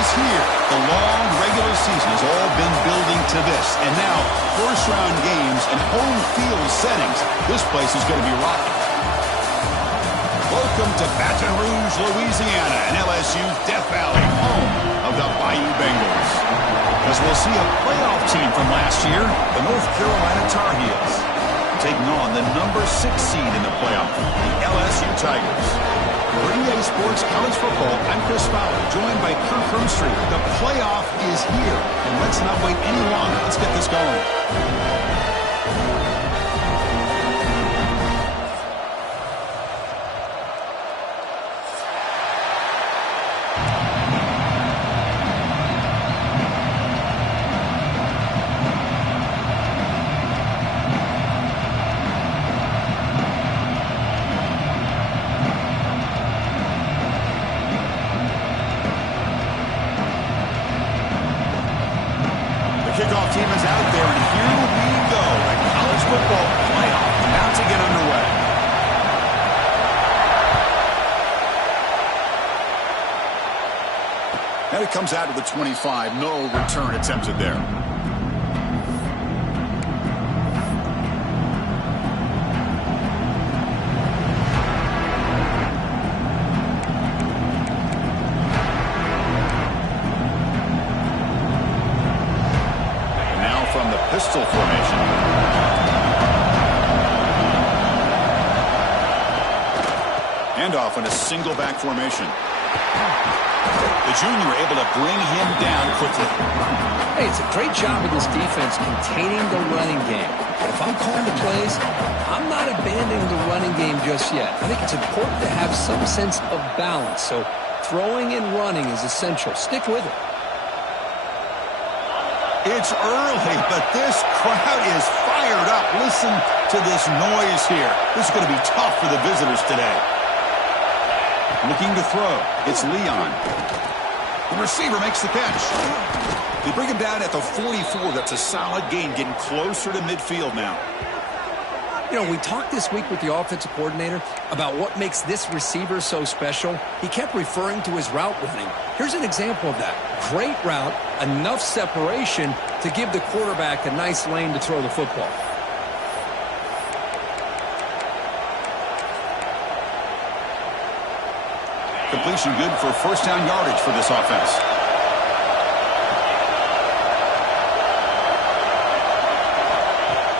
is here. The long regular season has all been building to this. And now, first-round games and home field settings. This place is going to be rocking. Welcome to Baton Rouge, Louisiana, and LSU's Death Valley, home of the Bayou Bengals. As we'll see a playoff team from last year, the North Carolina Tar Heels, taking on the number 6 seed in the playoff, the LSU Tigers. For EA Sports College Football, I'm Chris Fowler, joined by Kirk Hermstreet. The playoff is here, and let's not wait any longer. Let's get this going. Kickoff team is out there, and here we go. The college football playoff about to get underway. And it comes out to the 25. No return attempted there. Pistol formation. Handoff in a single back formation. The junior able to bring him down quickly. Hey, it's a great job of this defense containing the running game. But if I'm calling the plays, I'm not abandoning the running game just yet. I think it's important to have some sense of balance. So throwing and running is essential. Stick with it. It's early, but this crowd is fired up. Listen to this noise here. This is going to be tough for the visitors today. Looking to throw. It's Leon. The receiver makes the catch. They bring him down at the 44. That's a solid gain, getting closer to midfield now. You know, we talked this week with the offensive coordinator about what makes this receiver so special. He kept referring to his route running. Here's an example of that. Great route, enough separation to give the quarterback a nice lane to throw the football. Completion good for first down yardage for this offense.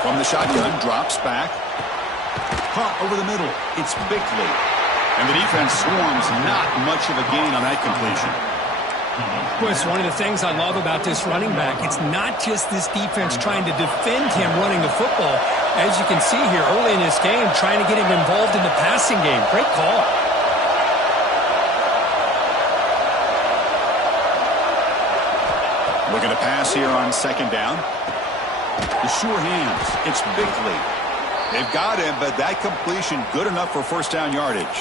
From the shotgun, drops back. Caught over the middle. It's Bickley. And the defense swarms, not much of a gain on that completion. Well, it's one of the things I love about this running back. It's not just this defense trying to defend him running the football. As you can see here early in this game, trying to get him involved in the passing game. Great call. Looking to pass here on second down. The sure hands. It's Bickley. They've got him, but that completion good enough for first down yardage.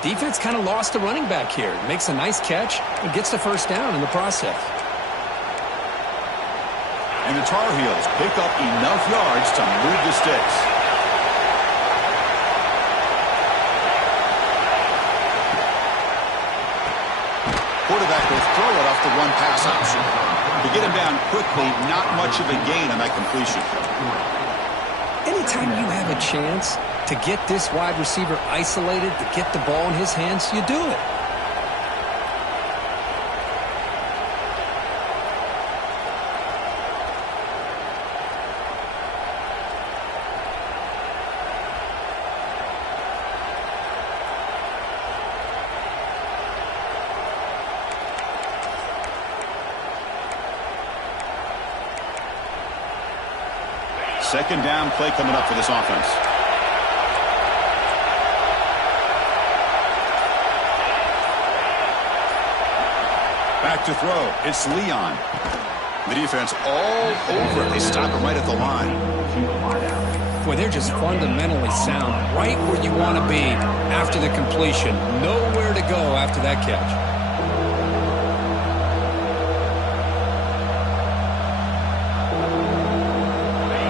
Defense kind of lost the running back here. Makes a nice catch and gets the first down in the process. And the Tar Heels pick up enough yards to move the sticks. Quarterback will throw it off the run pass option. To get him down quickly, not much of a gain on that completion. Anytime you have a chance to get this wide receiver isolated, to get the ball in his hands, you do it. Second down play coming up for this offense. Back to throw. It's Leon. The defense all over it. They stop him right at the line. Boy, they're just fundamentally sound. Right where you want to be after the completion. Nowhere to go after that catch.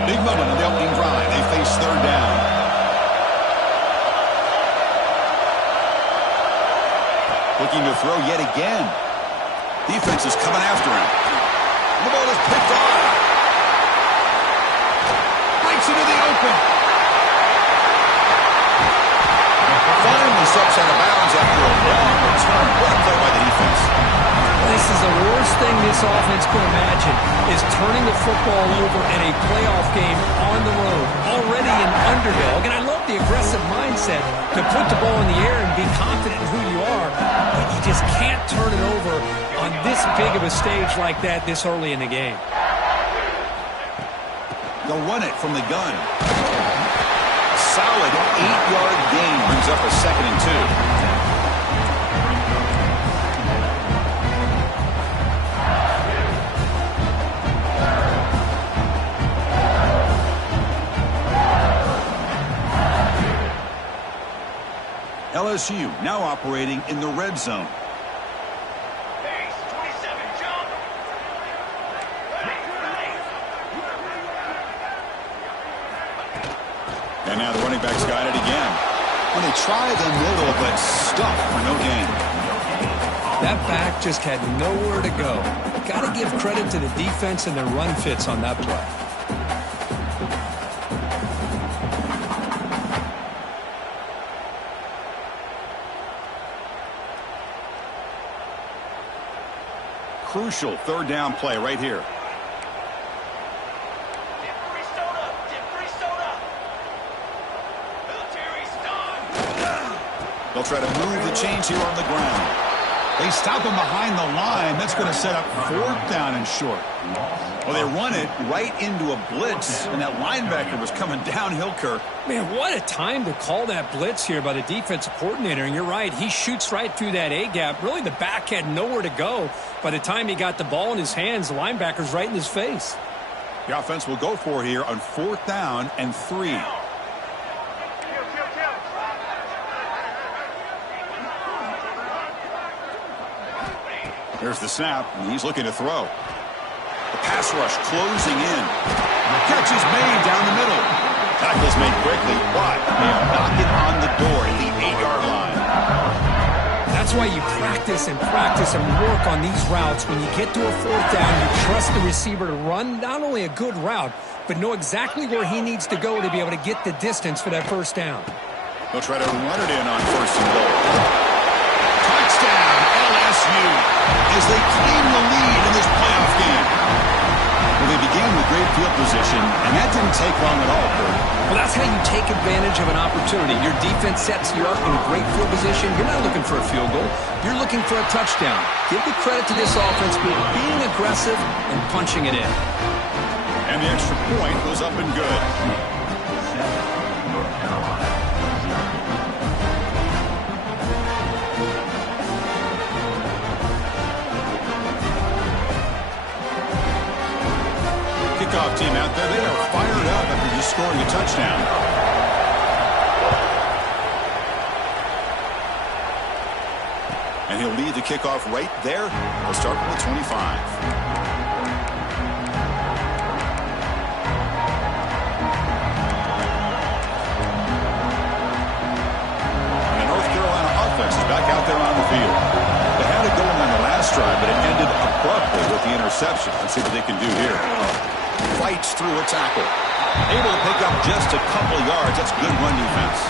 Big moment on the opening drive. They face third down. Looking to throw yet again. Defense is coming after him. The ball is picked off. Breaks into the open. Finally steps out of bounds after a long return. What a play by the defense. This is the worst thing this offense could imagine, is turning the football over in a playoff game on the road. Already an underdog, and I love the aggressive mindset to put the ball in the air and be confident in who you are, but you just can't turn it over on this big of a stage like that this early in the game. They'll run it from the gun. Solid 8-yard gain brings up a 2nd and 2. LSU now operating in the red zone. And now the running back's got it again. When they try the middle, but stuffed for no gain. That back just had nowhere to go. Got to give credit to the defense and their run fits on that play. Crucial 3rd down play right here. They'll try to move the chains here on the ground. They stop him behind the line. That's going to set up 4th down and short. Well, they run it right into a blitz, and that linebacker was coming downhill, Kirk. Man, what a time to call that blitz here by the defensive coordinator. And you're right, he shoots right through that A-gap. Really, the back had nowhere to go. By the time he got the ball in his hands, the linebacker's right in his face. The offense will go for here on 4th down and 3. There's the snap, and he's looking to throw. The pass rush closing in. Catch is made down the middle. Tackle's made quickly, but they are knocking on the door at the 8-yard line. That's why you practice and work on these routes. When you get to a 4th down, you trust the receiver to run not only a good route, but know exactly where he needs to go to be able to get the distance for that 1st down. They'll try to run it in on 1st and goal. Touchdown, LSU, as they claim the lead in this playoff game. Well, they began with great field position, and that didn't take long at all, Kurt. Well, that's how you take advantage of an opportunity. Your defense sets you up in great field position. You're not looking for a field goal. You're looking for a touchdown. Give the credit to this offense for being aggressive and punching it in. And the extra point was up and good. Kickoff team out there, they are fired up after just scoring a touchdown. And he'll lead the kickoff right there. He'll start from the 25. And the North Carolina offense is back out there on the field. They had it going on the last drive, but it ended abruptly with the interception. Let's see what they can do here. Fights through a tackle. Able to pick up just a couple of yards. That's good run defense.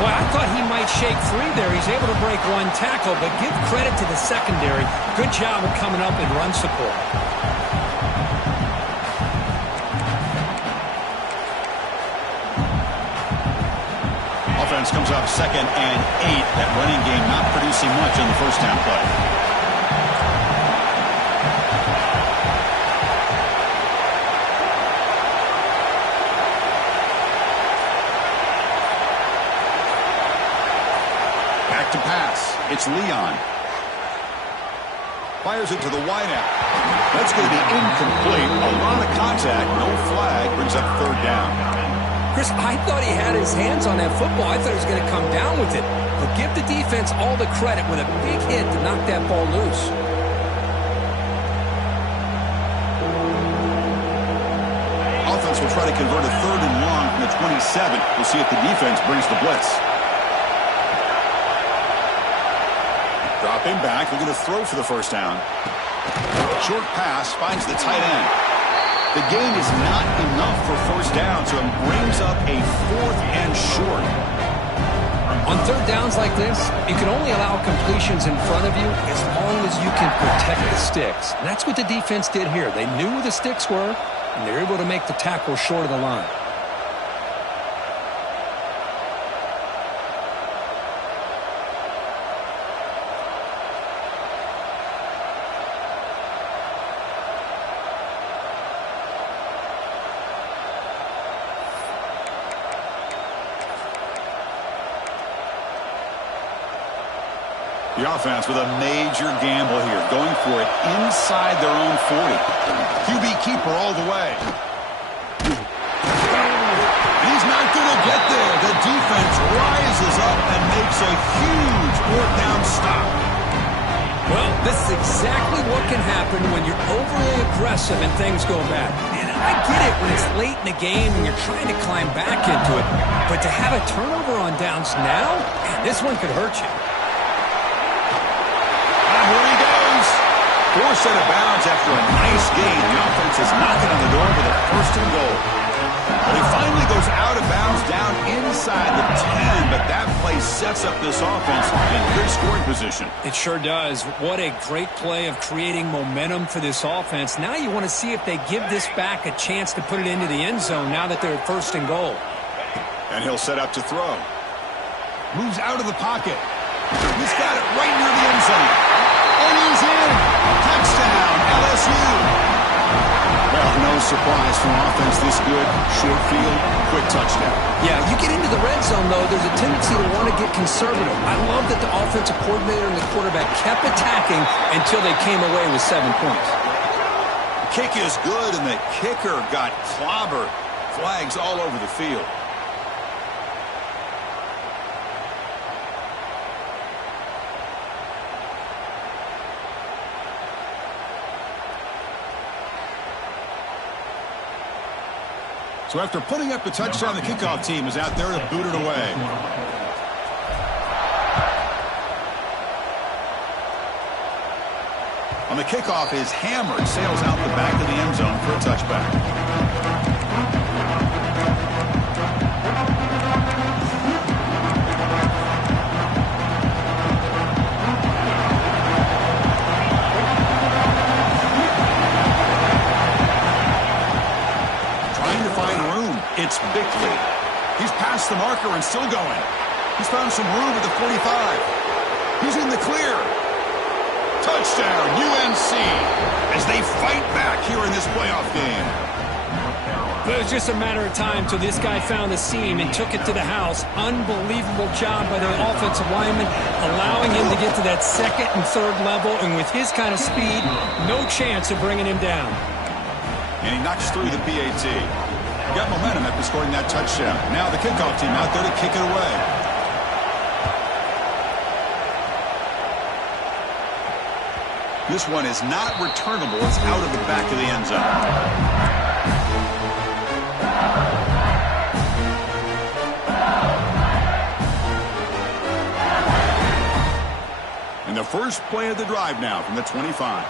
Boy, I thought he might shake free there. He's able to break 1 tackle, but give credit to the secondary. Good job of coming up in run support. Offense comes up 2nd and 8. That running game not producing much on the 1st down play. To pass. It's Leon. Fires it to the wideout. That's going to be incomplete. A lot of contact. No flag. Brings up 3rd down. Chris, I thought he had his hands on that football. I thought he was going to come down with it. But give the defense all the credit with a big hit to knock that ball loose. Offense will try to convert a 3rd and long from the 27. We'll see if the defense brings the blitz. Drop Him back, looking to throw for the first down. Short pass finds the tight end. The gain is not enough for first down, so it brings up a 4th and short. On third downs like this, you can only allow completions in front of you as long as you can protect the sticks. And that's what the defense did here. They knew where the sticks were, and they were able to make the tackle short of the line. The offense with a major gamble here, going for it inside their own 40. QB keeper all the way. He's not going to get there. The defense rises up and makes a huge 4th down stop. Well, this is exactly what can happen when you're overly aggressive and things go bad. And I get it when it's late in the game and you're trying to climb back into it. But to have a turnover on downs now, man, this one could hurt you. Here he goes. Forced out of bounds after a nice gain. The offense is knocking on the door with a 1st and goal. Well, he finally goes out of bounds down inside the 10, but that play sets up this offense in good scoring position. It sure does. What a great play of creating momentum for this offense. Now you want to see if they give this back a chance to put it into the end zone now that they're at 1st and goal. And he'll set up to throw. Moves out of the pocket. He's got it right near the end zone. And he's in. Touchdown, LSU. Well, no surprise from offense this good. Short field, quick touchdown. Yeah, you get into the red zone, though, there's a tendency to want to get conservative. I love that the offensive coordinator and the quarterback kept attacking until they came away with 7 points. Kick is good, and the kicker got clobbered. Flags all over the field. So after putting up the touchdown, the kickoff team is out there to boot it away. On the kickoff, is hammered, sails out the back of the end zone for a touchback. It's Bickley. He's past the marker and still going. He's found some room at the 45. He's in the clear. Touchdown, UNC, as they fight back here in this playoff game. But it was just a matter of time till this guy found the seam and took it to the house. Unbelievable job by the offensive lineman, allowing him to get to that 2nd and 3rd level, and with his kind of speed, no chance of bringing him down. And he knocks through the PAT. Got momentum after scoring that touchdown. Now the kickoff team out there to kick it away. This one is not returnable. It's out of the back of the end zone. And the first play of the drive now from the 25.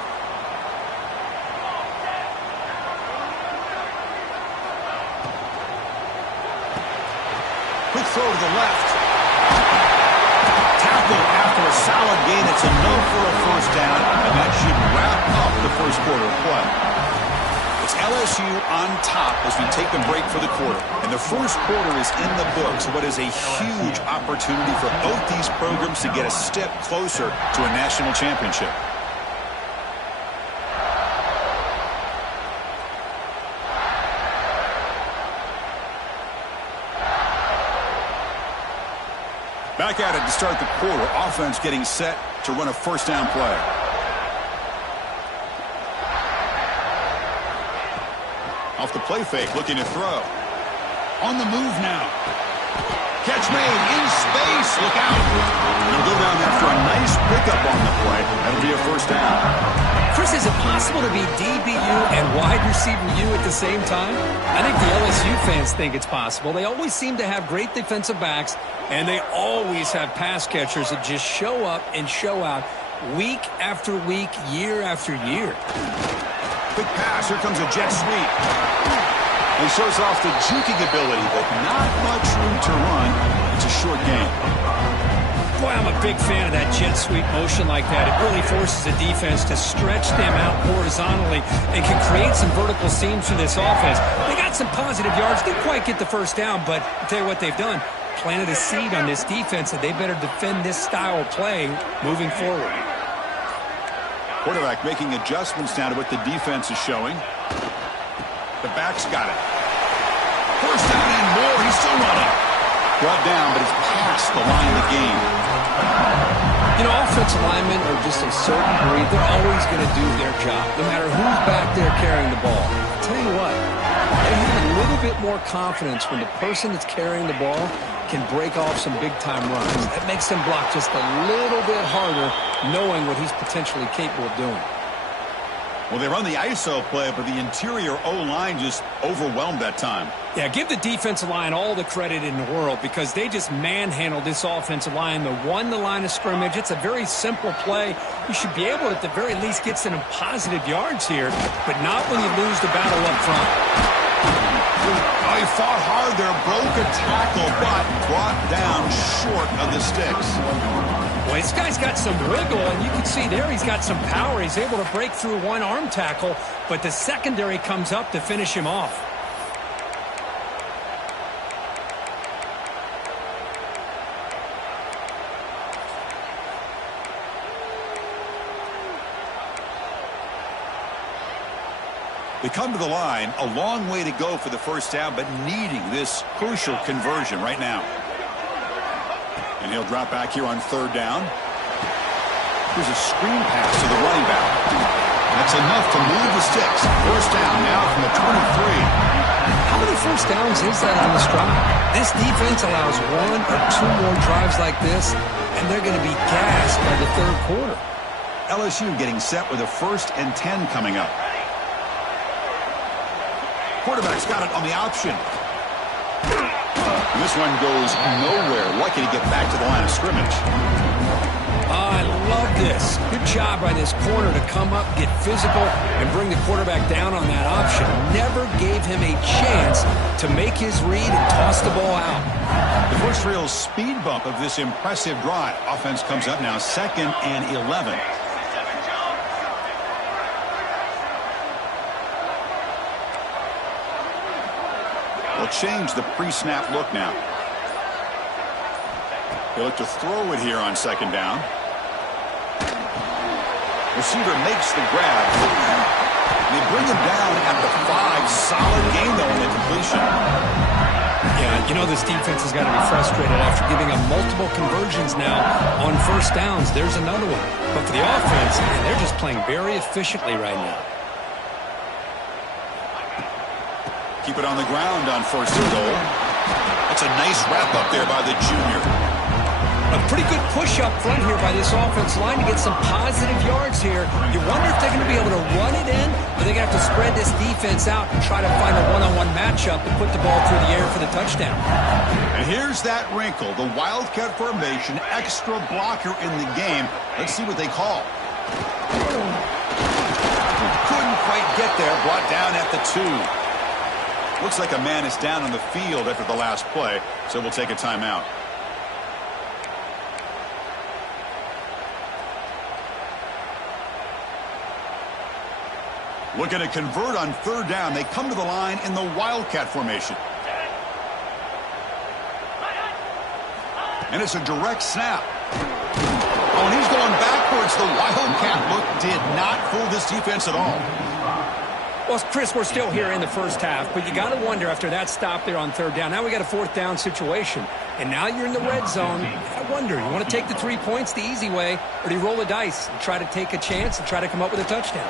Quick throw to the left. Tackle after a solid gain. It's enough for a first down, and that should wrap up the first quarter of play. It's LSU on top as we take a break for the quarter. And the first quarter is in the books. What is a huge opportunity for both these programs to get a step closer to a national championship. Back at it to start the quarter. Offense getting set to run a first down play. Off the play fake, looking to throw. On the move now. Catch made in space. Look out. He'll go down after a nice pickup on the play. That'll be a first down. Chris, is it possible to be DBU and wide receiver U at the same time? I think the LSU fans think it's possible. They always seem to have great defensive backs, and they always have pass catchers that just show up and show out. week after week, year after year. Quick pass. Here comes a jet sweep. He shows off the juking ability, but not much room to run. It's a short game. Boy, I'm a big fan of that jet sweep motion like that. It really forces the defense to stretch them out horizontally and can create some vertical seams for this offense. They got some positive yards. Didn't quite get the first down, but I'll tell you what they've done. Planted a seed on this defense that they better defend this style of play moving forward. Quarterback making adjustments now to what the defense is showing. The back's got it. First down and more. He's still running. Brought down, but it's past the line of the game. You know, offensive linemen are just a certain breed. They're always going to do their job, no matter who's back there carrying the ball. I'll tell you what, they have a little bit more confidence when the person that's carrying the ball can break off some big-time runs. That makes them block just a little bit harder, knowing what he's potentially capable of doing. Well, they run the ISO play, but the interior O-line just overwhelmed that time. Yeah, give the defensive line all the credit in the world because they just manhandled this offensive line. They won the line of scrimmage. It's a very simple play. You should be able to, at the very least, get some positive yards here, but not when you lose the battle up front. Oh, he fought hard there, broke a tackle, but brought down short of the sticks. Well, this guy's got some wiggle, and you can see there he's got some power. He's able to break through one arm tackle, but the secondary comes up to finish him off. They come to the line, a long way to go for the first down, but needing this crucial conversion right now. And he'll drop back here on third down. Here's a screen pass to the running back. That's enough to move the sticks. First down now from the 23. How many first downs is that on this drive? This defense allows one or two more drives like this, and they're going to be gassed by the third quarter. LSU getting set with a 1st and 10 coming up. Quarterback's got it on the option. And this one goes nowhere. Lucky to get back to the line of scrimmage. Oh, I love this. Good job by this corner to come up, get physical, and bring the quarterback down on that option. Never gave him a chance to make his read and toss the ball out. The first real speed bump of this impressive drive. Offense comes up now 2nd and 11. They'll change the pre-snap look now. They look to throw it here on 2nd down. Receiver makes the grab. They bring him down at the 5. Solid gain, though, in the completion. Yeah, you know this defense has got to be frustrated after giving them multiple conversions now on first downs. There's another one. But for the offense, man, they're just playing very efficiently right now. Keep it on the ground on 1st and goal. That's a nice wrap up there by the junior. A pretty good push up front here by this offensive line to get some positive yards here. You wonder if they're going to be able to run it in, or they're going to have to spread this defense out and try to find a one-on-one matchup and put the ball through the air for the touchdown. And here's that wrinkle, the Wildcat formation, extra blocker in the game. Let's see what they call. Couldn't quite get there, brought down at the 2. Looks like a man is down on the field after the last play, so we'll take a timeout. Looking to convert on 3rd down. They come to the line in the Wildcat formation. And it's a direct snap. Oh, and he's going backwards. The Wildcat look did not fool this defense at all. Well, Chris, we're still here in the first half, but you got to wonder after that stop there on 3rd down. Now we got a 4th down situation, and now you're in the red zone. I wonder, you want to take the 3 points the easy way, or do you roll the dice and try to take a chance and try to come up with a touchdown?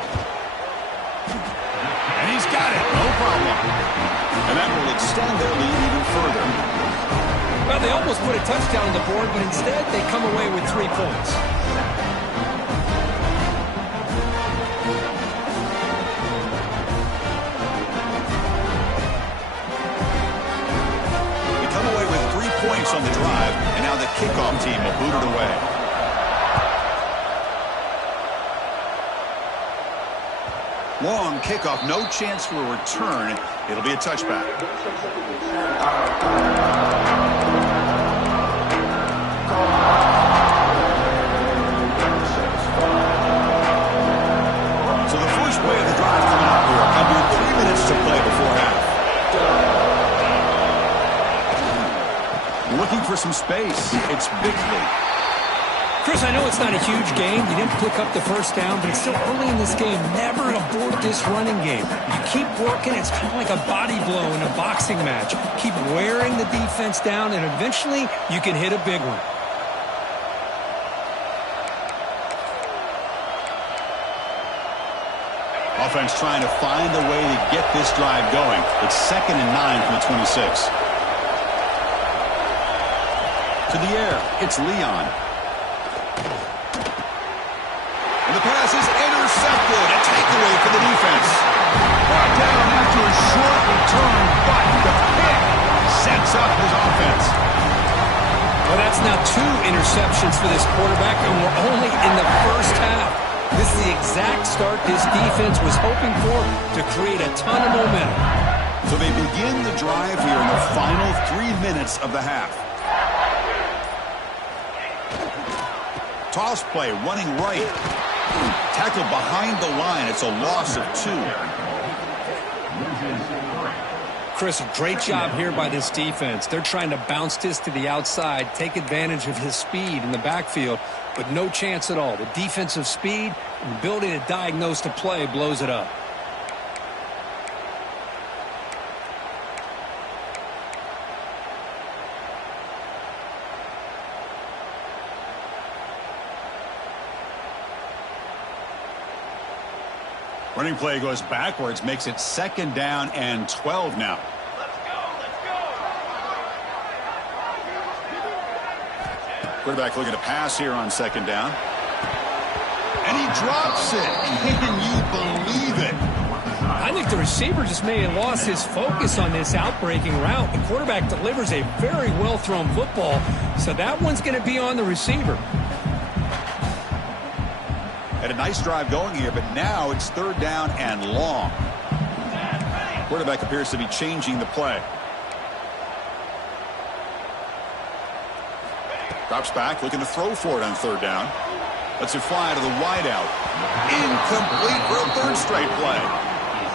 And he's got it, no problem. And that will extend their lead even further. Well, they almost put a touchdown on the board, but instead they come away with 3 points. Points on the drive, and now the kickoff team will boot it away. Long kickoff, no chance for a return. It'll be a touchback. So the first play of the drive coming up here. Under 3 minutes to play before half. Looking for some space. It's Bixley. Chris, I know it's not a huge game. You didn't pick up the first down, but it's still early in this game. Never abort this running game. You keep working. It's kind of like a body blow in a boxing match. Keep wearing the defense down, and eventually you can hit a big one. Offense trying to find a way to get this drive going. It's 2nd and 9 from the 26. To the air, it's Leon. And the pass is intercepted. A takeaway for the defense. Brought down after a short return, but the pick sets up his offense. Well, that's now 2 interceptions for this quarterback, and we're only in the first half. This is the exact start this defense was hoping for to create a ton of momentum. So they begin the drive here in the final 3 minutes of the half. Toss play, running right. Tackled behind the line. It's a loss of 2. Chris, great job here by this defense. They're trying to bounce this to the outside, take advantage of his speed in the backfield, but no chance at all. The defensive speed and ability to diagnose the play blows it up. Running play goes backwards, makes it 2nd down and 12 now. Quarterback looking to pass here on 2nd down. And he drops it. Can you believe it? I think the receiver just may have lost his focus on this outbreaking route. The quarterback delivers a very well-thrown football, so that one's going to be on the receiver. Had a nice drive going here, but now it's 3rd down and long. Quarterback appears to be changing the play. Drops back, looking to throw for it on 3rd down. Lets it fly to the wideout. Incomplete for a 3rd straight play.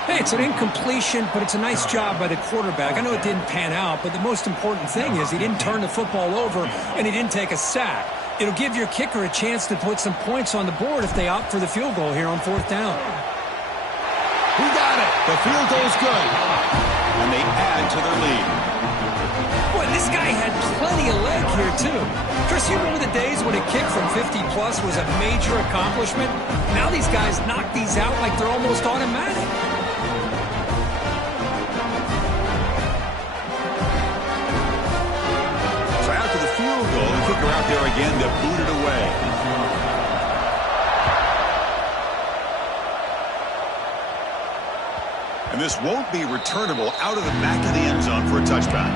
Hey, it's an incompletion, but it's a nice job by the quarterback. I know it didn't pan out, but the most important thing is he didn't turn the football over and he didn't take a sack. It'll give your kicker a chance to put some points on the board if they opt for the field goal here on 4th down. Who got it? The field goal's good. And they add to their lead. Boy, this guy had plenty of leg here, too. Chris, you remember the days when a kick from 50-plus was a major accomplishment? Now these guys knock these out like they're almost automatic. So after the field goal, the kicker out there again to boot it away. And this won't be returnable out of the back of the end zone for a touchback.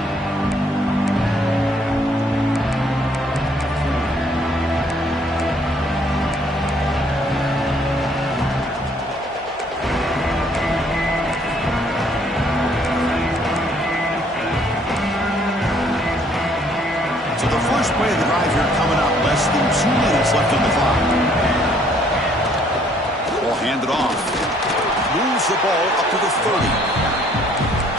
So the first play of the drive here coming up, less than 2 minutes left on the clock. Ball handed off. Moves the ball up to the 30.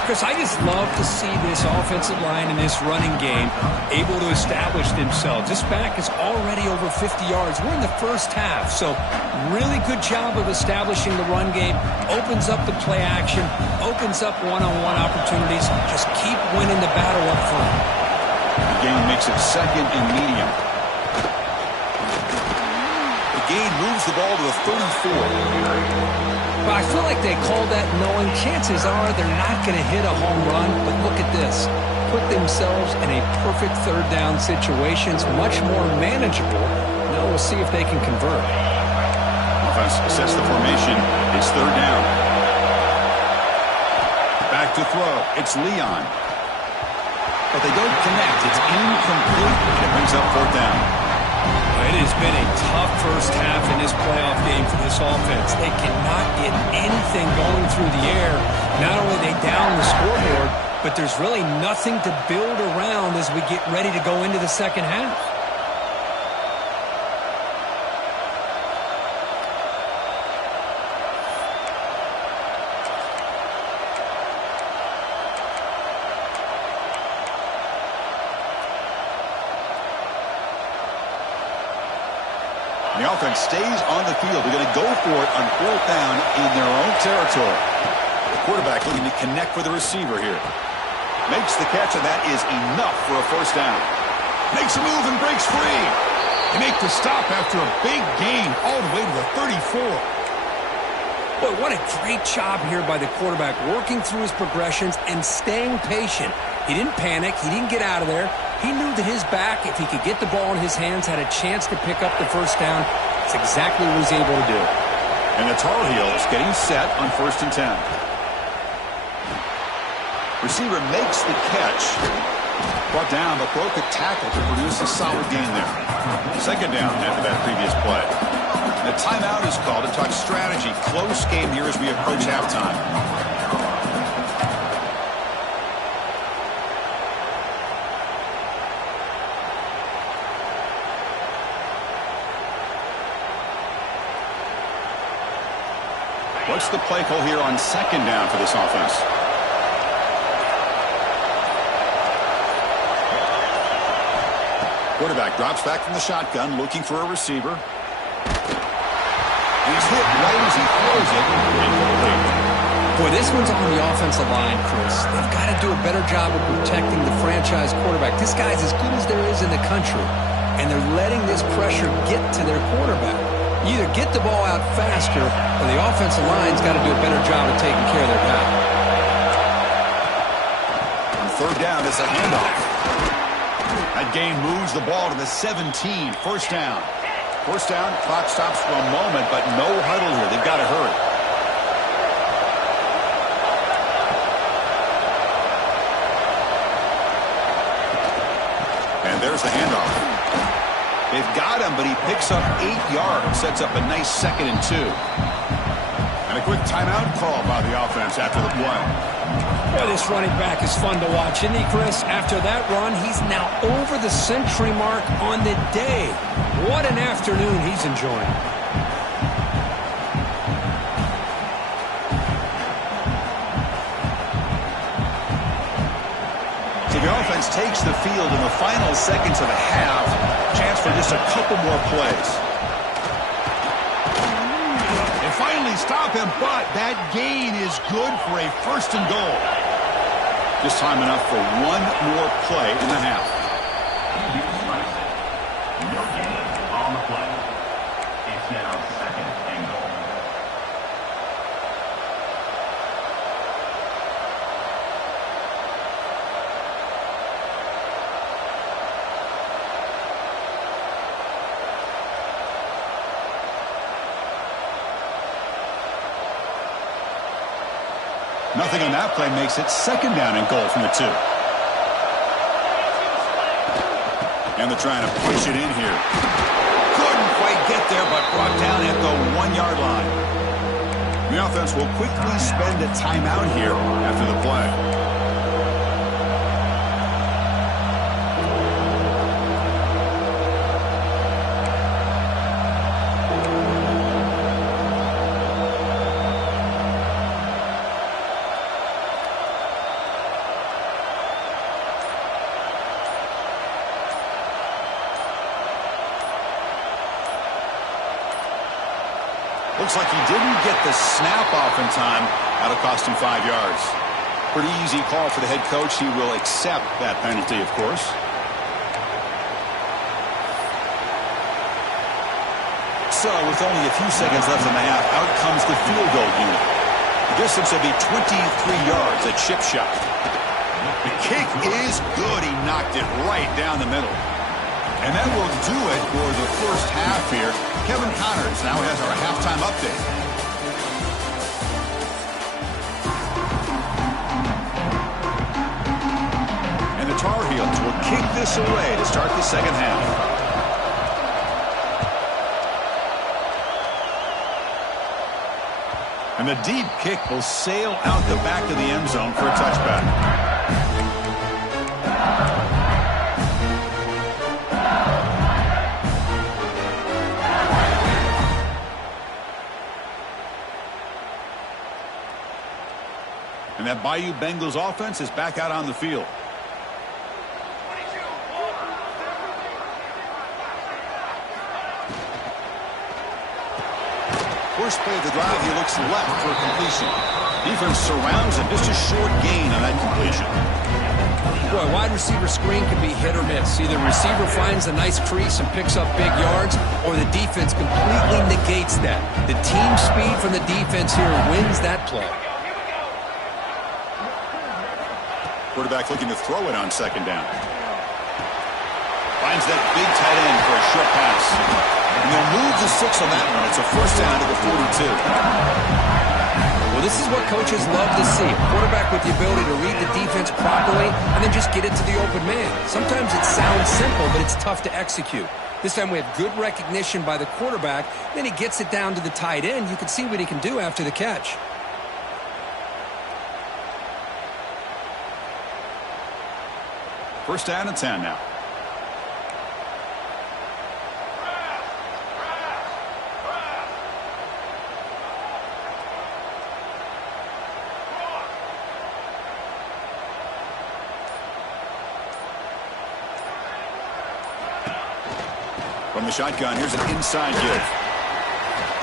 Chris, I just love to see this offensive line in this running game able to establish themselves. This back is already over 50 yards. We're in the first half, so really good job of establishing the run game. Opens up the play action, opens up one-on-one opportunities. Just keep winning the battle up front. The gain makes it 2nd and medium. The gain moves the ball to the 34. Well, I feel like they called that knowing chances are they're not going to hit a home run, but look at this. Put themselves in a perfect 3rd down situation. It's much more manageable. Now we'll see if they can convert. Offense sets the formation. It's 3rd down. Back to throw. It's Leon. But they don't connect. It's incomplete. And it brings up 4th down. It has been a tough first half in this playoff game for this offense. They cannot get anything going through the air. Not only are they down the scoreboard, but there's really nothing to build around as we get ready to go into the second half. The offense stays on the field. They're going to go for it on 4th down in their own territory. The quarterback looking to connect with the receiver here. Makes the catch, and that is enough for a first down. Makes a move and breaks free. They make the stop after a big gain all the way to the 34. Boy, what a great job here by the quarterback, working through his progressions and staying patient. He didn't panic. He didn't get out of there. He knew that his back, if he could get the ball in his hands, had a chance to pick up the first down. That's exactly what he's able to do. And the Tar Heels getting set on 1st and 10. Receiver makes the catch. Brought down, but broke a tackle to produce a solid gain there. 2nd down after that previous play. The timeout is called to talk strategy. Close game here as we approach halftime. What's the play call here on 2nd down for this offense? Quarterback drops back from the shotgun, looking for a receiver. He's hit right as he throws it. Boy, this one's on the offensive line, Chris. They've got to do a better job of protecting the franchise quarterback. This guy's as good as there is in the country, and they're letting this pressure get to their quarterback. You either get the ball out faster, or the offensive line's got to do a better job of taking care of their guy. On 3rd down, it's a handoff. That gain moves the ball to the 17. 1st down. 1st down, clock stops for a moment, but no huddle here. They've got to hurry. And there's the handoff. They've got him, but he picks up 8 yards, sets up a nice 2nd and 2. And a quick timeout call by the offense after the play. Boy, this running back is fun to watch, isn't he, Chris? After that run, he's now over the century mark on the day. What an afternoon he's enjoying. So the offense takes the field in the final seconds of the half. Chance for just a couple more plays. They finally stop him, but that gain is good for a 1st and goal. Just time enough for one more play in the half. No gain on the play. It's now 2nd and goal. Nothing on that play makes it 2nd down and goal from the 2. And they're trying to push it in here. Couldn't quite get there, but brought down at the 1-yard line. The offense will quickly spend a timeout here after the play. Looks like he didn't get the snap off in time. That'll cost him 5 yards. Pretty easy call for the head coach. He will accept that penalty, of course. So, with only a few seconds left in the half, out comes the field goal unit. The distance will be 23 yards at chip shot. The kick is good. He knocked it right down the middle. And that will do it for the first half here. Kevin Connors now has our halftime update. And the Tar Heels will kick this away to start the second half. And the deep kick will sail out the back of the end zone for a touchback. And that Bayou Bengals offense is back out on the field. First play of the drive, he looks left for a completion. Defense surrounds him. Just a short gain on that completion. Boy, wide receiver screen can be hit or miss. Either receiver finds a nice crease and picks up big yards, or the defense completely negates that. The team speed from the defense here wins that play. Quarterback looking to throw it on second down. Finds that big tight end for a short pass. And they'll move the 6 on that one. It's a first down to the 42. Well, this is what coaches love to see. A quarterback with the ability to read the defense properly and then just get it to the open man. Sometimes it sounds simple, but it's tough to execute. This time we have good recognition by the quarterback. Then he gets it down to the tight end. You can see what he can do after the catch. First down and 10 now. From the shotgun, here's an inside give.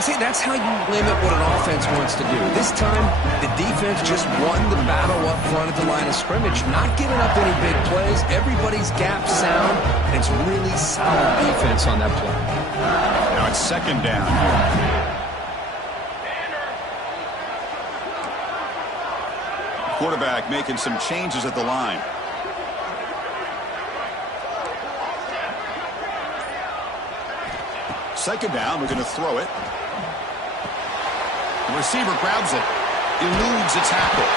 See, that's how you limit what an offense wants to do. This time, the defense just won the battle up front at the line of scrimmage, not giving up any big plays. Everybody's gap sound, and it's really solid defense on that play. Now it's second down here. Quarterback making some changes at the line. Second down, we're going to throw it. The receiver grabs it, eludes a tackle.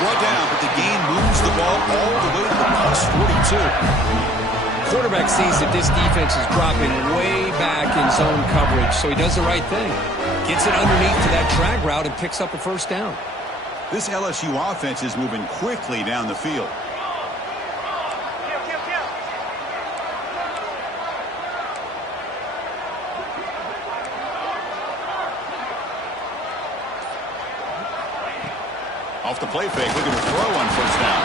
Brought down, but the gain moves the ball all the way to the plus 42. Quarterback sees that this defense is dropping way back in zone coverage, so he does the right thing. Gets it underneath to that drag route and picks up a first down. This LSU offense is moving quickly down the field. Off the play fake, looking to throw on first down.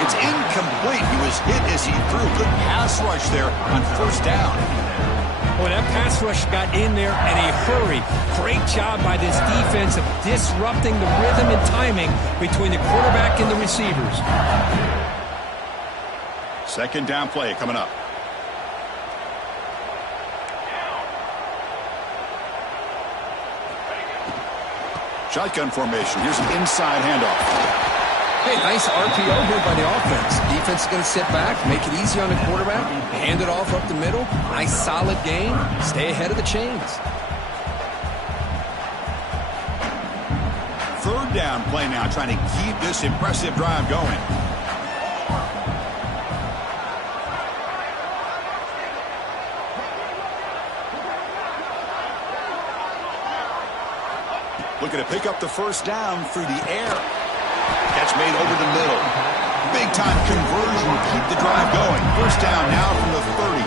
It's incomplete. He was hit as he threw. Good pass rush there on first down. Well, that pass rush got in there in a hurry. Great job by this defense of disrupting the rhythm and timing between the quarterback and the receivers. Second down play coming up. Shotgun formation. Here's an inside handoff. Hey, nice RPO here by the offense. Defense is going to sit back, make it easy on the quarterback, hand it off up the middle. Nice solid game. Stay ahead of the chains. Third down play now, trying to keep this impressive drive going. Looking to pick up the first down through the air. Catch made over the middle. Big time conversion. Keep the drive going. First down now from the 30.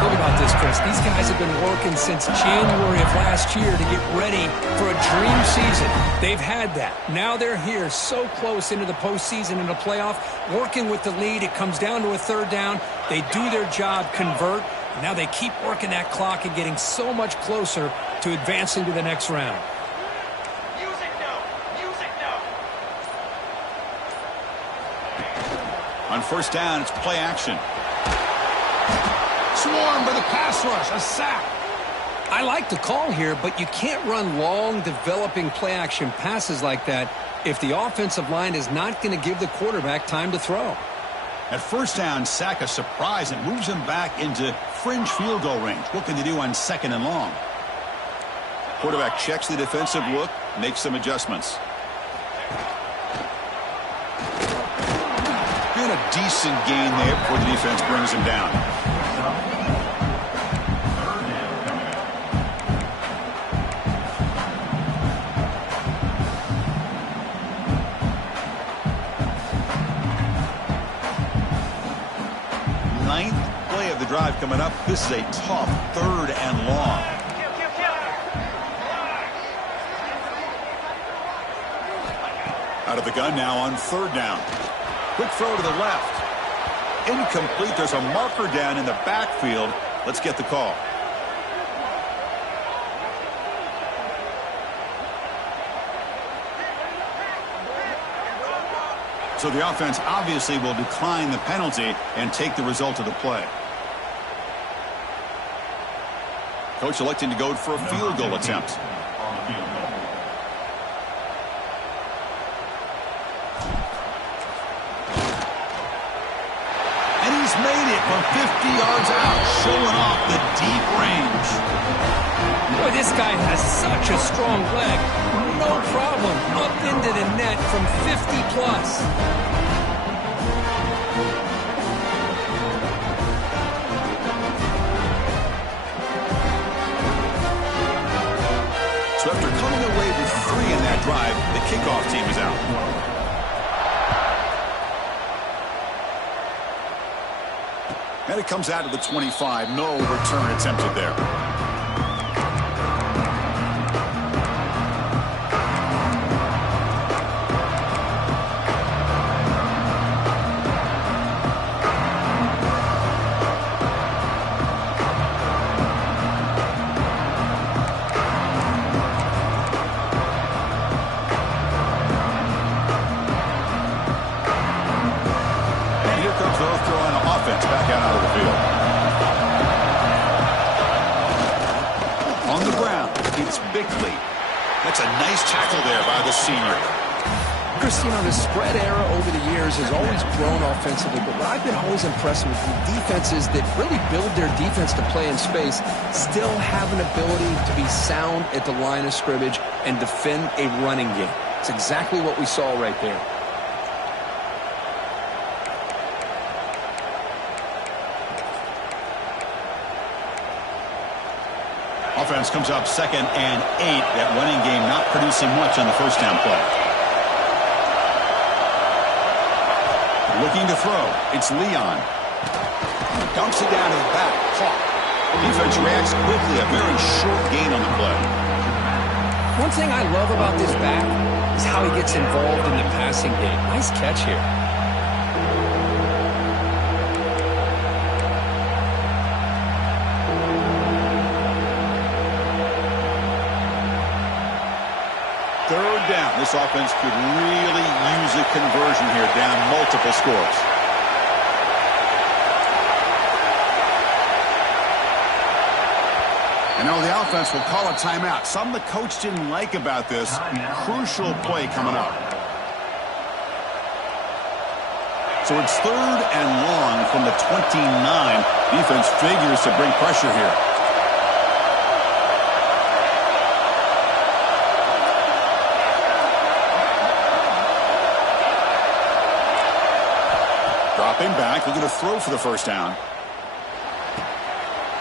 Think about this, Chris. These guys have been working since January of last year to get ready for a dream season. They've had that. Now they're here so close into the postseason and the playoff, working with the lead. It comes down to a third down. They do their job, convert. Now they keep working that clock and getting so much closer to advancing to the next round. On first down, it's play action. Swarmed by the pass rush, a sack. I like the call here, but you can't run long, developing play-action passes like that if the offensive line is not going to give the quarterback time to throw. At first down, sack a surprise and moves him back into fringe field goal range. What can they do on second and long? Quarterback checks the defensive look, makes some adjustments. And a decent gain there before the defense brings him down. coming up. This is a tough 3rd and long. Out of the gun now on 3rd down. Quick throw to the left. Incomplete. There's a marker down in the backfield. Let's get the call. So the offense obviously will decline the penalty and take the result of the play. Coach electing to go for a field goal attempt. And he's made it from 50 yards out, showing off the deep range. Boy, this guy has such a strong leg. No problem. Up into the net from 50 plus. So after coming away with 3 in that drive, the kickoff team is out. And it comes out to the 25. No return attempted there. That's a nice tackle there by the senior. Chris, you know, the spread era over the years has always grown offensively, but what I've been always impressed with the defenses that really build their defense to play in space still have an ability to be sound at the line of scrimmage and defend a running game. It's exactly what we saw right there. Offense comes up 2nd and 8. That running game not producing much on the 1st down play. Looking to throw. It's Leon. Dumps it down to the back. Caught. Defense reacts quickly. A very short gain on the play. One thing I love about this back is how he gets involved in the passing game. Nice catch here. Third down. This offense could really use a conversion here, down multiple scores. And now the offense will call a timeout. Something the coach didn't like about this. Crucial play coming up. So it's 3rd and long from the 29. Defense figures to bring pressure here. Dropping back, looking to throw for the 1st down.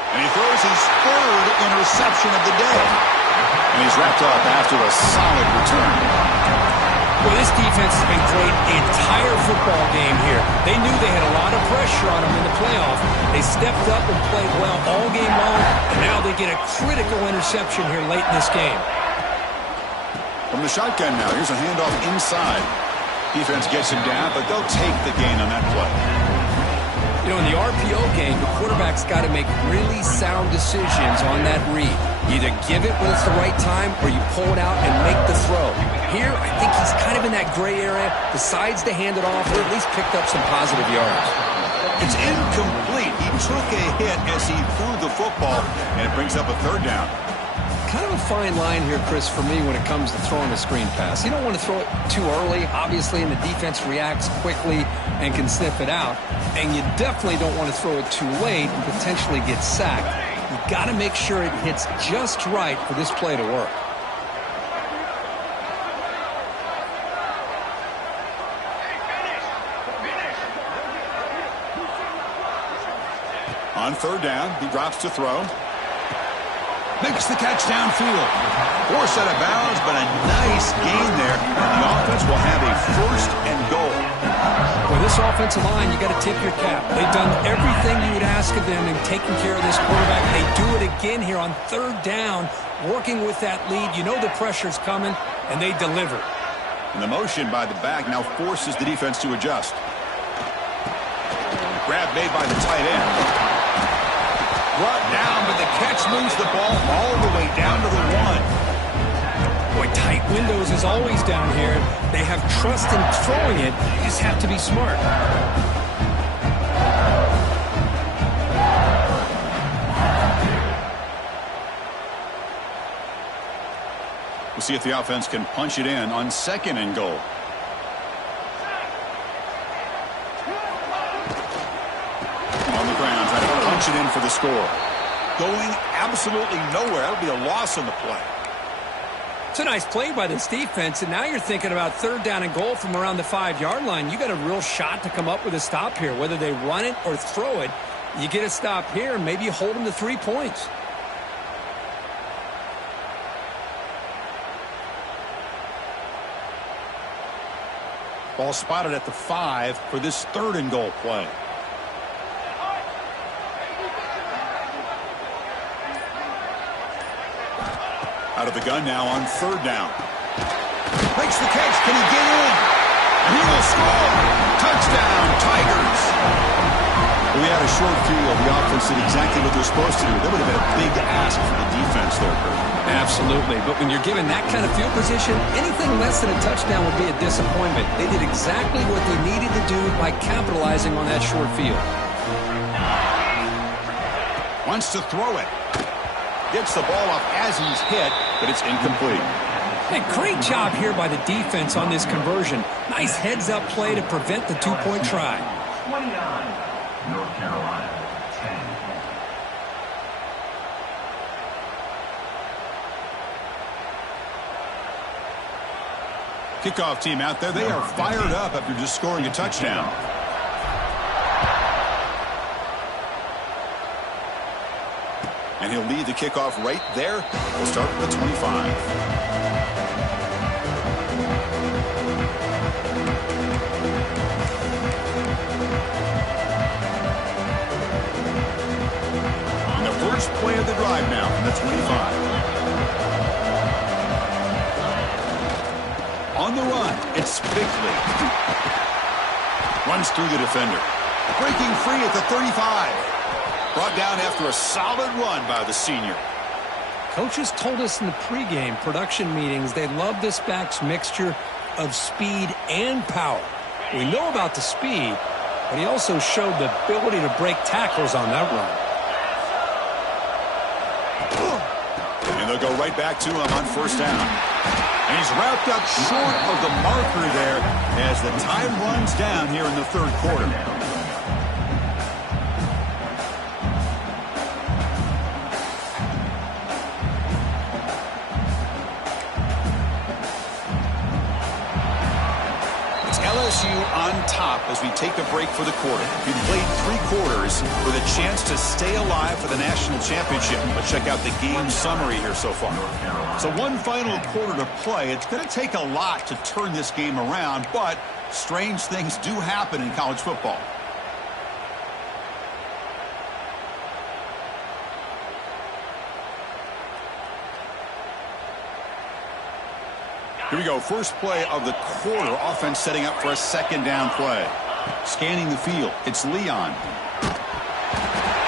And he throws his 3rd interception of the day. And he's wrapped up after a solid return. Well, this defense has been great the entire football game here. They knew they had a lot of pressure on them in the playoff. They stepped up and played well all game long, and now they get a critical interception here late in this game. From the shotgun now, here's a handoff inside. Defense gets him down, but they'll take the gain on that play. You know, in the RPO game, the quarterback's got to make really sound decisions on that read. Either give it when it's the right time, or you pull it out and make the throw. Here, I think he's kind of in that gray area, decides to hand it off, or at least picked up some positive yards. It's incomplete. He took a hit as he threw the football, and it brings up a 3rd down. Kind of a fine line here, Chris, for me when it comes to throwing a screen pass. You don't want to throw it too early, obviously, and the defense reacts quickly and can sniff it out. And you definitely don't want to throw it too late and potentially get sacked. You got to make sure it hits just right for this play to work. On 3rd down, he drops to throw. Makes the catch downfield. Forced out of bounds, but a nice gain there. The offense will have a 1st and goal. With this offensive line, you got to tip your cap. They've done everything you would ask of them in taking care of this quarterback. They do it again here on third down, working with that lead. You know the pressure's coming, and they deliver. And the motion by the back now forces the defense to adjust. Grab made by the tight end. Brought down, but the catch moves the ball all the way down to the 1. Boy, tight windows is always down here. They have trust in throwing it. You just have to be smart. We'll see if the offense can punch it in on 2nd and goal. On the ground, trying to punch it in for the score. Going absolutely nowhere. That'll be a loss on the play. It's a nice play by this defense, and now you're thinking about third down and goal from around the 5-yard line. You got a real shot to come up with a stop here. Whether they run it or throw it, you get a stop here, and maybe you hold them to 3 points. Ball spotted at the 5 for this 3rd and goal play. Out of the gun now on 3rd down. Makes the catch. Can he get in? And he will score. Touchdown, Tigers. We had a short field. The offense did exactly what they're supposed to do. That would have been a big ask for the defense there, Kurt. Absolutely. But when you're given that kind of field position, anything less than a touchdown would be a disappointment. They did exactly what they needed to do by capitalizing on that short field. Wants to throw it. Gets the ball off as he's hit, but it's incomplete. Hey, great job here by the defense on this conversion. Nice heads-up play to prevent the 2-point try. 29, North Carolina, 10. Kickoff team out there. They are fired up after just scoring a touchdown. And he'll lead the kickoff right there. We'll start with the 25. And the first play of the drive now from the 25. On the run, it's Bigley. Runs through the defender. Breaking free at the 35. Brought down after a solid run by the senior. Coaches told us in the pregame production meetings they love this back's mixture of speed and power. We know about the speed, but he also showed the ability to break tackles on that run. And they'll go right back to him on 1st down. And he's wrapped up short of the marker there as the time runs down here in the 3rd quarter. LSU on top as we take a break for the quarter. We played 3 quarters with a chance to stay alive for the national championship. Let's check out the game summary here so far. So one final quarter to play. It's going to take a lot to turn this game around, but strange things do happen in college football. Here we go. First play of the quarter. Offense setting up for a 2nd down play. Scanning the field. It's Leon.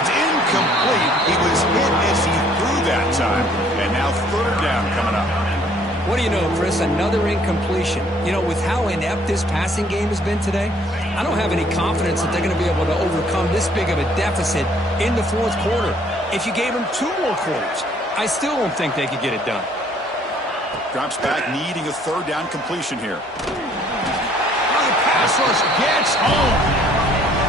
It's incomplete. He was hit as he threw that time. And now 3rd down coming up. What do you know, Chris? Another incompletion. You know, with how inept this passing game has been today, I don't have any confidence that they're going to be able to overcome this big of a deficit in the 4th quarter. If you gave them 2 more quarters, I still don't think they could get it done. Drops back, needing a 3rd down completion here. Oh, the pass rush gets home.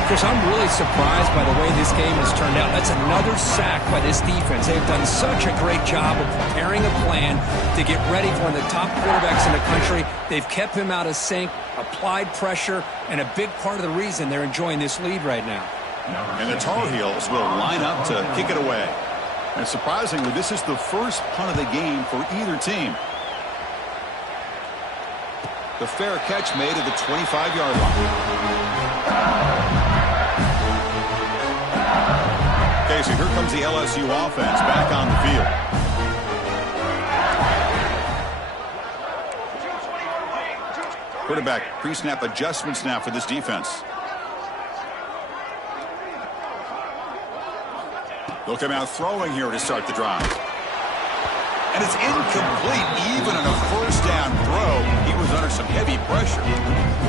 Chris, I'm really surprised by the way this game has turned out. That's another sack by this defense. They've done such a great job of preparing a plan to get ready for one of the top quarterbacks in the country. They've kept him out of sync, applied pressure, and a big part of the reason they're enjoying this lead right now. And the Tar Heels will line up to kick it away. And surprisingly, this is the first punt of the game for either team. The fair catch made at the 25-yard line. Okay, so here comes the LSU offense back on the field. Quarterback pre-snap adjustments now for this defense. They'll come out throwing here to start the drive. And it's incomplete. Even on a first down throw, he was under some heavy pressure.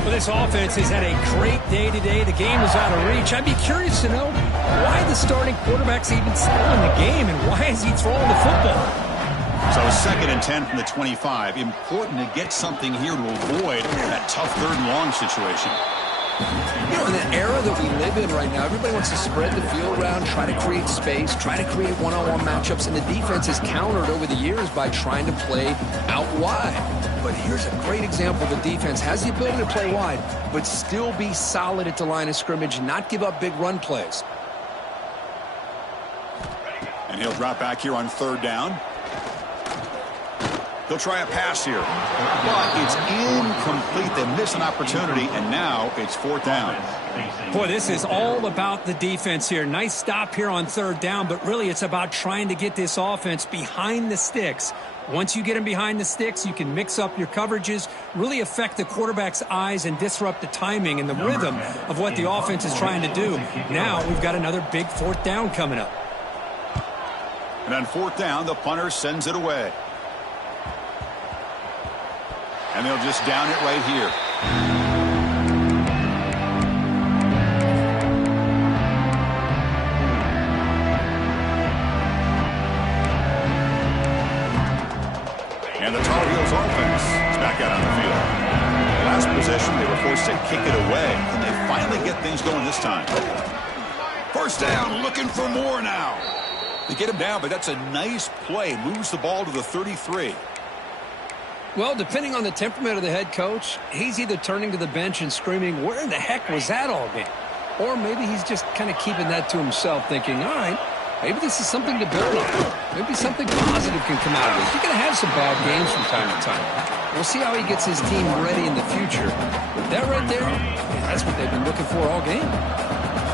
Well, this offense has had a great day today. The game is out of reach. I'd be curious to know why the starting quarterback's even still in the game, and why is he throwing the football? So 2nd and 10 from the 25. Important to get something here to avoid that tough 3rd and long situation. You know, in the era that we live in right now, everybody wants to spread the field around, try to create space, try to create one-on-one matchups, and the defense has countered over the years by trying to play out wide. But here's a great example. The defense has the ability to play wide, but still be solid at the line of scrimmage, not give up big run plays. And he'll drop back here on 3rd down. He'll try a pass here, but it's incomplete. They miss an opportunity, and now it's 4th down. Boy, this is all about the defense here. Nice stop here on 3rd down, but really it's about trying to get this offense behind the sticks. Once you get them behind the sticks, you can mix up your coverages, really affect the quarterback's eyes and disrupt the timing and the rhythm of what the offense is trying to do. Now we've got another big 4th down coming up. And on 4th down, the punter sends it away. And they'll just down it right here. And the Tar Heels offense is back out on the field. Last possession, they were forced to kick it away. And they finally get things going this time. 1st down, looking for more now. They get him down, but that's a nice play. Moves the ball to the 33. Well, depending on the temperament of the head coach, he's either turning to the bench and screaming, "Where in the heck was that all game?" Or maybe he's just kind of keeping that to himself, thinking, all right, maybe this is something to build on. Maybe something positive can come out of this. You're going to have some bad games from time to time. We'll see how he gets his team ready in the future. But that right there, that's what they've been looking for all game.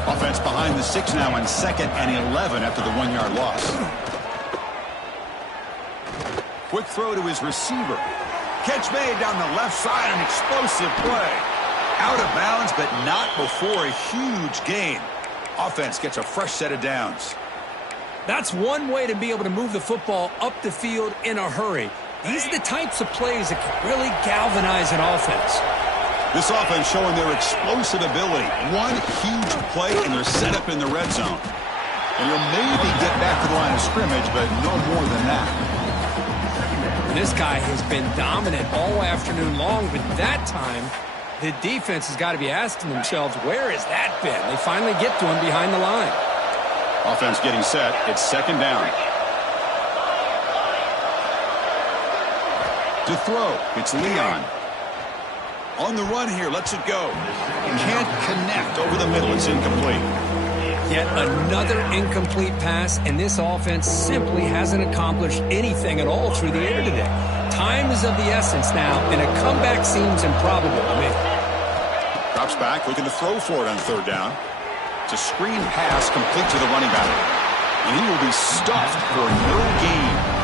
Offense behind the 6 now on 2nd and 11 after the 1-yard loss. Quick throw to his receiver. Catch made down the left side, an explosive play. Out of bounds, but not before a huge gain. Offense gets a fresh set of downs. That's one way to be able to move the football up the field in a hurry. These are the types of plays that can really galvanize an offense. This offense showing their explosive ability. One huge play, and they're set up in the red zone. And you'll maybe get back to the line of scrimmage, but no more than that. This guy has been dominant all afternoon long, but that time, the defense has got to be asking themselves, where has that been? They finally get to him behind the line. Offense getting set. It's 2nd down. To throw, it's Leon. On the run here, lets it go. Can't connect over the middle. It's incomplete. Yet another incomplete pass, and this offense simply hasn't accomplished anything at all through the air today. Time is of the essence now, and a comeback seems improbable to me. Drops back, looking to throw for it on 3rd down. It's a screen pass complete to the running back. And he will be stuffed for no gain.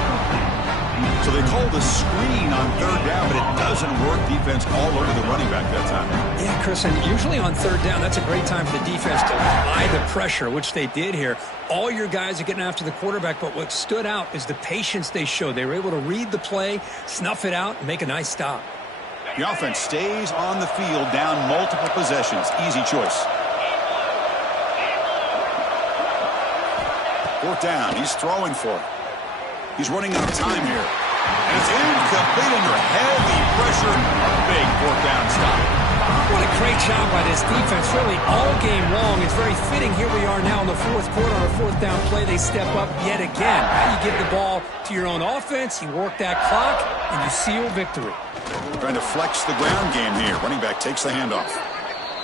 So they call the screen on 3rd down, but it doesn't work. Defense all over the running back that time. Yeah, Chris, and usually on 3rd down, that's a great time for the defense to apply the pressure, which they did here. All your guys are getting after the quarterback, but what stood out is the patience they showed. They were able to read the play, snuff it out, and make a nice stop. The offense stays on the field, down multiple possessions. Easy choice. 4th down. He's throwing for it. He's running out of time here. And it's incomplete under heavy pressure. A big 4th down stop. What a great job by this defense, really all game long. It's very fitting. Here we are now in the 4th quarter on a 4th down play. They step up yet again. Now you give the ball to your own offense, you work that clock, and you seal victory. Trying to flex the ground game here. Running back takes the handoff.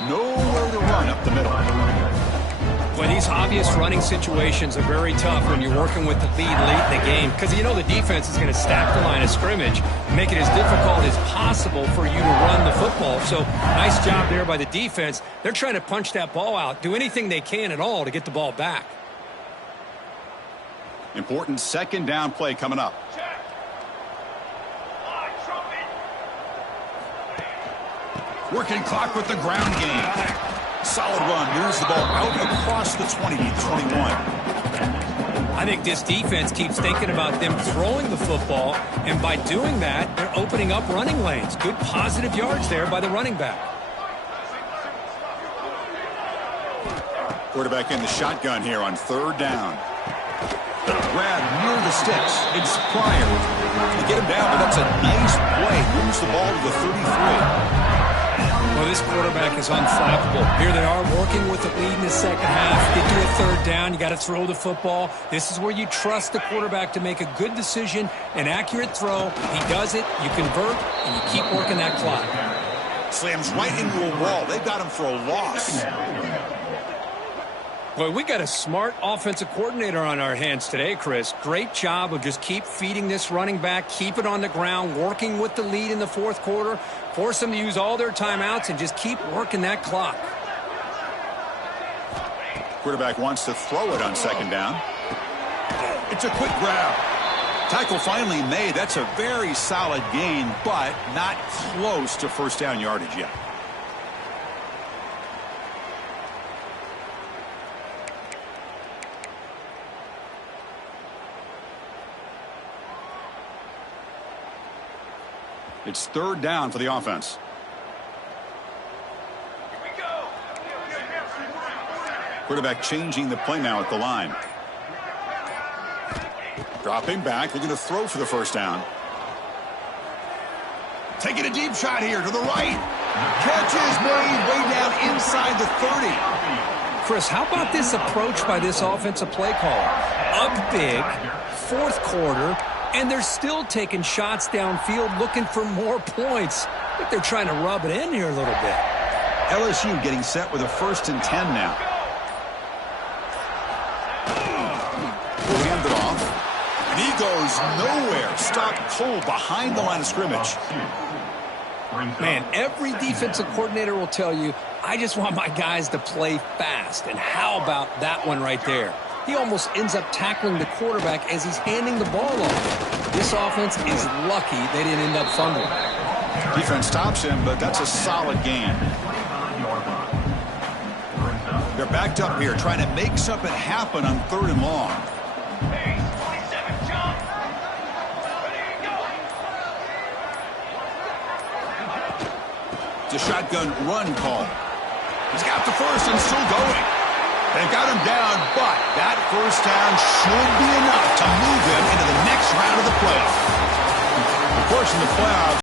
Nowhere to run up the middle. Well, these obvious running situations are very tough when you're working with the lead late in the game because you know the defense is going to stack the line of scrimmage, make it as difficult as possible for you to run the football. So nice job there by the defense. They're trying to punch that ball out, do anything they can at all to get the ball back. Important second down play coming up. Working clock with the ground game. Solid run. Moves the ball out across the 20 to 21. I think this defense keeps thinking about them throwing the football, and by doing that, they're opening up running lanes. Good positive yards there by the running back. Quarterback in the shotgun here on third down. Grab near the sticks. It's Pryor. To get him down, but that's a nice play. Moves the ball to the 33. Well, this quarterback is unflappable. Here they are working with the lead in the second half. Get to a third down. You got to throw the football. This is where you trust the quarterback to make a good decision, an accurate throw. He does it, you convert, and you keep working that clock. Slams right into a wall. They've got him for a loss. Boy, we got a smart offensive coordinator on our hands today, Chris. Great job of just keep feeding this running back, keep it on the ground, working with the lead in the fourth quarter, force them to use all their timeouts, and just keep working that clock. Quarterback wants to throw it on second down. It's a quick grab. Tackle finally made. That's a very solid gain, but not close to first down yardage yet. It's third down for the offense. Quarterback changing the play now at the line. Dropping back, looking to throw for the first down. Taking a deep shot here to the right. Catch is made way down inside the 30. Chris, how about this approach by this offensive play caller? Up big, fourth quarter, and they're still taking shots downfield looking for more points. I think they're trying to rub it in here a little bit. LSU getting set with a 1st and 10 now. We'll hand it off. And he goes nowhere. Stopped cold behind the line of scrimmage. Man, every defensive coordinator will tell you, I just want my guys to play fast. And how about that one right there? He almost ends up tackling the quarterback as he's handing the ball off. This offense is lucky they didn't end up fumbling. Defense stops him, but that's a solid gain. They're backed up here, trying to make something happen on third and long. It's a shotgun run call. He's got the first and still going. They've got him down, but that first down should be enough to move him into the next round of the playoffs. Of course, in the playoffs,